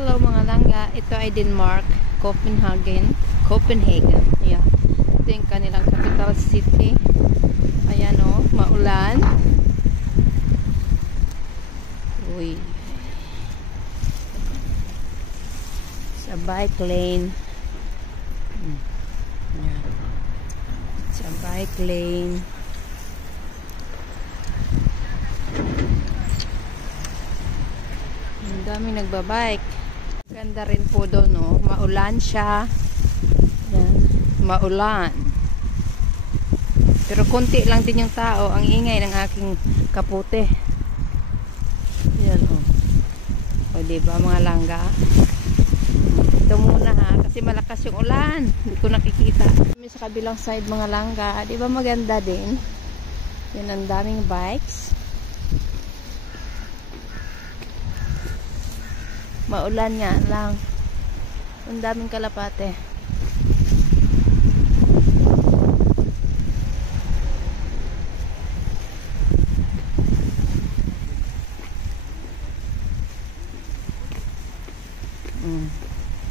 Hello mga langga, ito ay Denmark, Copenhagen. Yeah. Ito yung kanilang capital city. Ayan o, maulan. Uy. Sa bike lane. Ayan. Sa bike lane. Ang daming nagbabike. Ganda rin po doon, no? Maulan siya. Yan. Maulan. Pero konti lang din yung tao. Ang ingay ng aking kapute. Yan, oh. O, diba mga langga? Ito muna ha. Kasi malakas yung ulan. Hindi ko nakikita. Sa kabilang side mga langga. Diba maganda din? Yan, ang daming bikes. Maulan nga lang. Ang daming kalapate.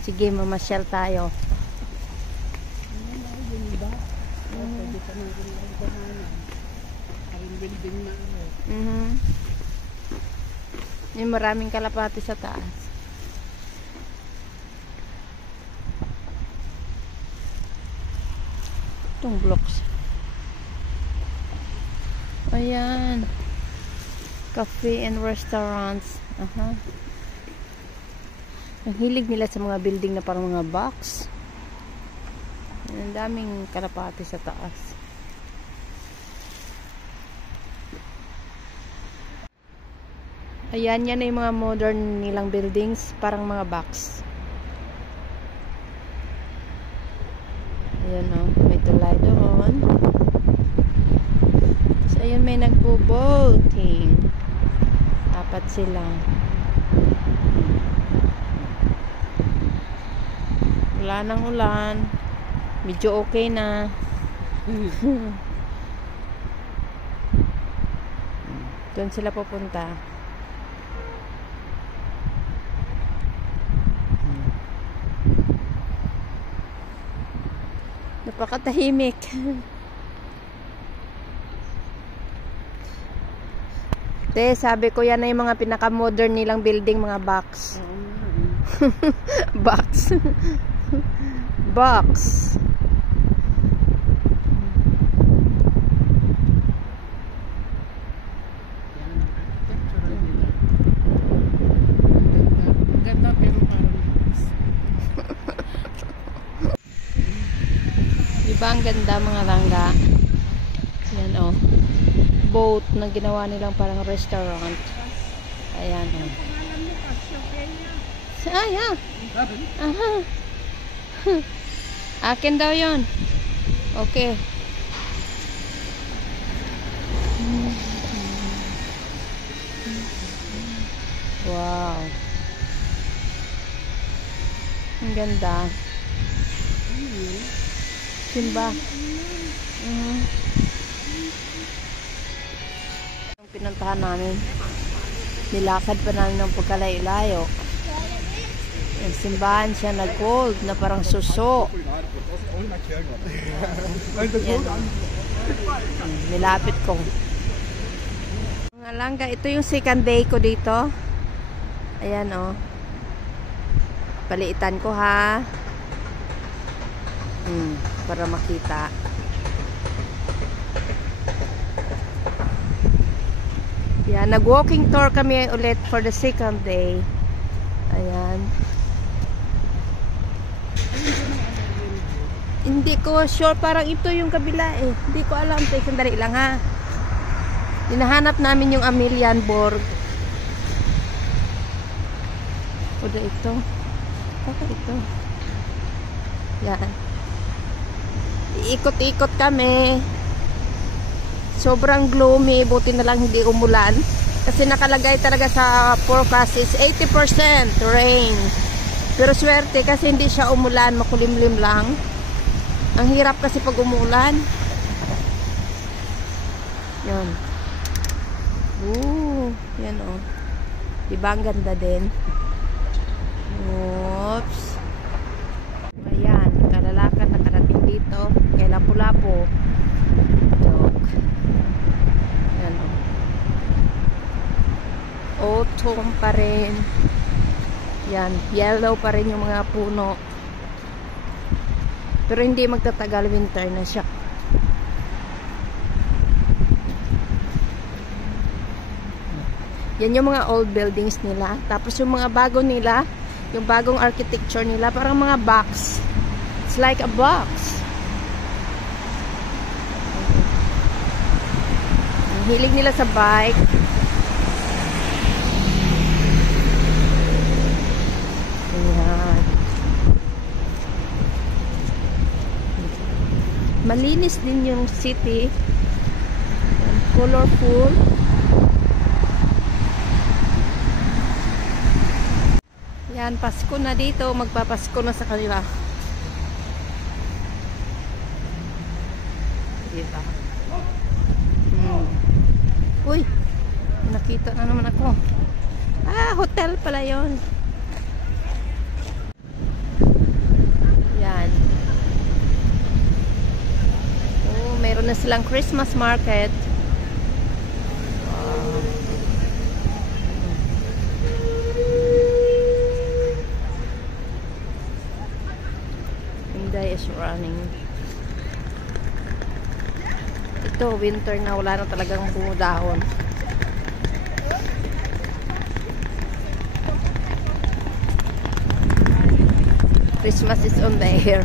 Sige, mamasyal tayo. Yung maraming kalapate sa taas. Itong blocks. Ayan. Cafe and restaurants. Ang hilig nila sa mga building na parang mga box. Ang daming kalapate sa taas. Ayan, yan ay mga modern nilang buildings. Parang mga box. Ayan o. May tulay doon. So, ayan may nagbo-boating. Apat sila. Wala nang ulan. Medyo okay na. Doon sila pupunta. Napakatahimik. Te, sabi ko yan na yung mga pinaka-modern nilang building, mga box. Box. Box. Ganda pero parang diba ang ganda mga langga? Yan o. Boat na ginawa nilang parang restaurant. Ayan o. Yeah. Aha. Akin daw yon. Okay. Wow. Ang ganda. Simba. Ang pinuntahan namin, nilakad pa namin ng pagkalayo-layo. Yung simbahan siya na gold na parang suso. Yan. Nilapit ko. Mga langga, ito yung second day ko dito. Ayan o. Paliitan ko ha. Para makita. Yan, nag-walking tour kami ulit for the second day. Ayan. Hindi ko sure, parang ito yung kabila eh. Hindi ko alam. Sandali lang ha. Hinahanap namin yung Amelienborg. O da ito. Baka ito. Yan. Iikot-ikot kami. Sobrang gloomy. Buti na lang hindi umulan. Kasi nakalagay talaga sa forecast is 80% rain. Pero swerte kasi hindi siya umulan. Makulimlim lang. Ang hirap kasi pag umulan. Yan. Yan o. Diba ang ganda din? Oops. Ayan, kalalakan nakarating dito. Kay Lapu-Lapu. Joke. Ayan o. Autumn pa rin. Yan, yellow pa rin yung mga puno. Pero hindi magtatagal, winter na siya. Yan yung mga old buildings nila. Tapos yung mga bago nila, yung bagong architecture nila, parang mga box. It's like a box. Ang hilig nila sa bike. Ayan. Malinis din yung city. Colorful. Yan, Pasko na dito. Magpapasko na sa kanila. Diba? Uy! Nakita na naman ako. Ah, hotel pala yun. Yan. Oh, meron na silang Christmas market. Day is running. Ito, winter na, wala na talagang bumudahon. Christmas is on the air.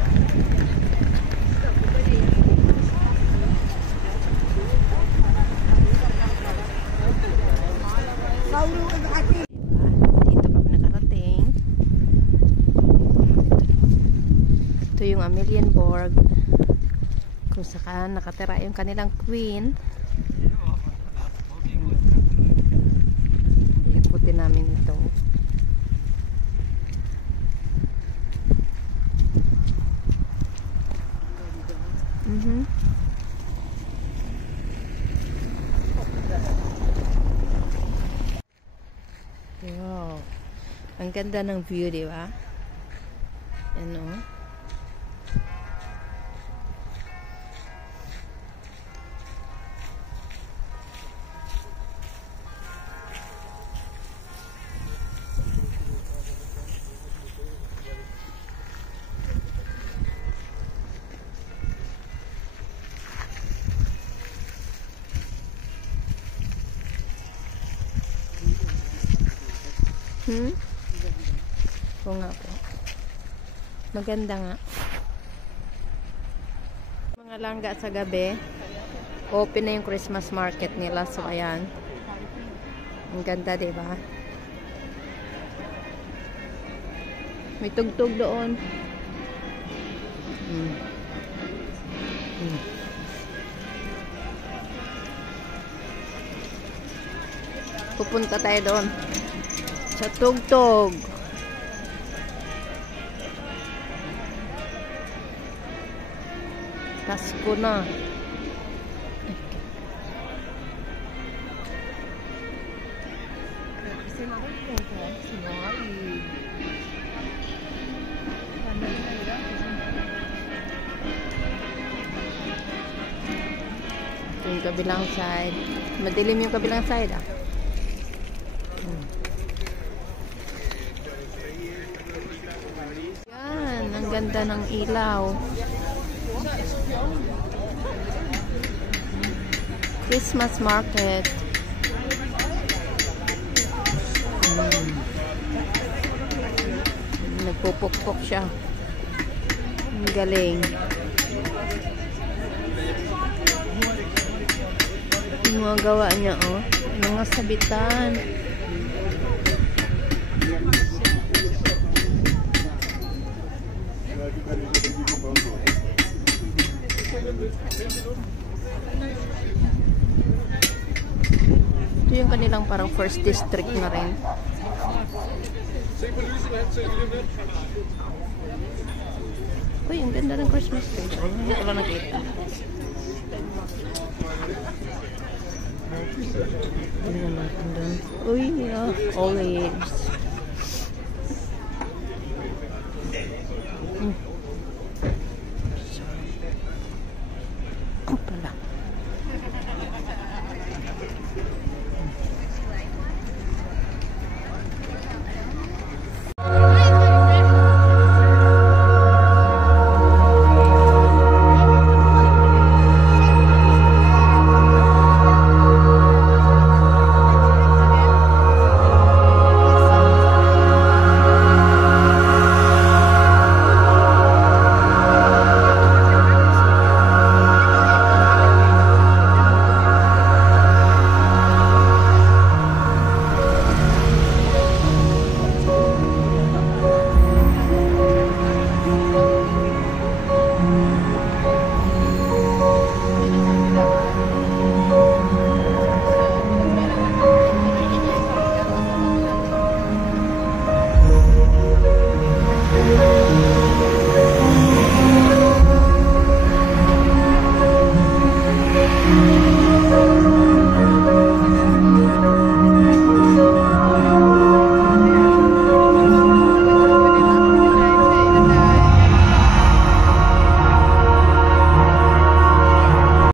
Dito kami nakarating. Ito yung Amalienborg, kung saan nakatira yung kanilang queen. Ikutin namin ito. Wow, ang ganda ng view, di ba? Ano? Oo nga po. Maganda nga. Mga langga sa gabi. Open na yung Christmas market nila. So, ayan. Ang ganda, diba? May tugtog doon. Pupunta tayo doon. Sa tugtog. Pasko na. Ito yung kabilang side. Madilim yung kabilang side, ah. Yan, ang ganda ng ilaw. Christmas market. Nagpupukpok siya. Ang galing. Yung mga gawa niya, oh. Mga sabitan. Ito yung kanilang parang first district na rin. Uy, ang ganda ng Christmas tree. Hindi ko lang nakita. Uy, olives.